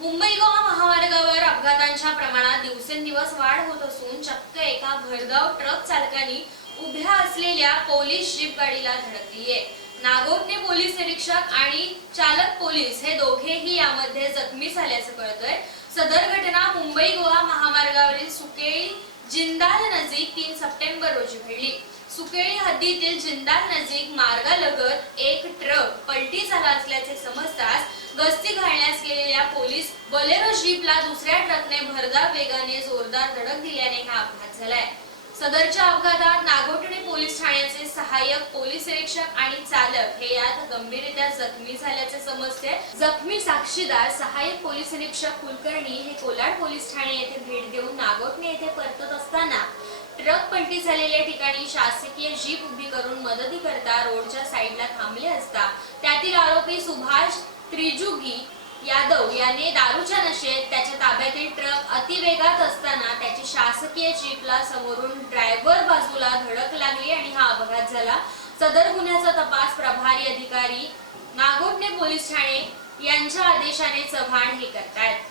मुंबई गोवा महामार्गावर अपघातांच्या प्रमाणात दिवसेंदिवस वाढ होत असून चक्क एका भरधाव ट्रक चालकांनी उभ्या असलेल्या पोलीस जीप गाडीला धडकलीये आहे नागोटणे पोलीस निरीक्षक आणि चालक पोलीस हे दोघेही यामध्ये जखमी झाल्याचं कळतंय. सदर घटना मुंबई गोवा महामार्गावरील सुकेळी जिंदाल नजीक तीन सप्टेंबर रोजी घडली. सुकेळी हद्दीतील जिंदाल नजीक मार्गालगत एक ट्रक पलटी झाला असल्याचे समजताच गस्ती पोलीस बोलेरो जीपला दुसऱ्या ट्रकने भरधाव वेगाने जोरदार धडक दिल्याने हा अपघात झालाय. सदरच्या अपघातात नागोठणे पोलीस ठाण्याचे सहाय्यक पोलीस निरीक्षक आणि चालक हे यात गंभीररित्या जखमी झाल्याचे समजते. जखमी साक्षीदार सहाय्यक पोलीस निरीक्षक कुलकर्णी हे कोलाड पोलीस ठाणे येथे भेट देऊन नागोठणे येथे परतत असताना ट्रक पलटी झालेल्या ठिकाणी शासकीय जीप उभी करून मदती करता रोडच्या साईडला थांबले असता त्यातील आरोपी सुभाष त्रिजुगी यादव याने दारूच्या नशेत त्याच्या ताब्यातील ट्रक अतिवेगात असताना त्याची शासकीय जीपला समोरून ड्रायव्हर बाजूला धडक लागली आणि हा अपघात झाला. सदर गुन्ह्याचा तपास प्रभारी अधिकारी नागोटणे पोलीस ठाणे यांच्या आदेशाने चव्हाण हे करतायत.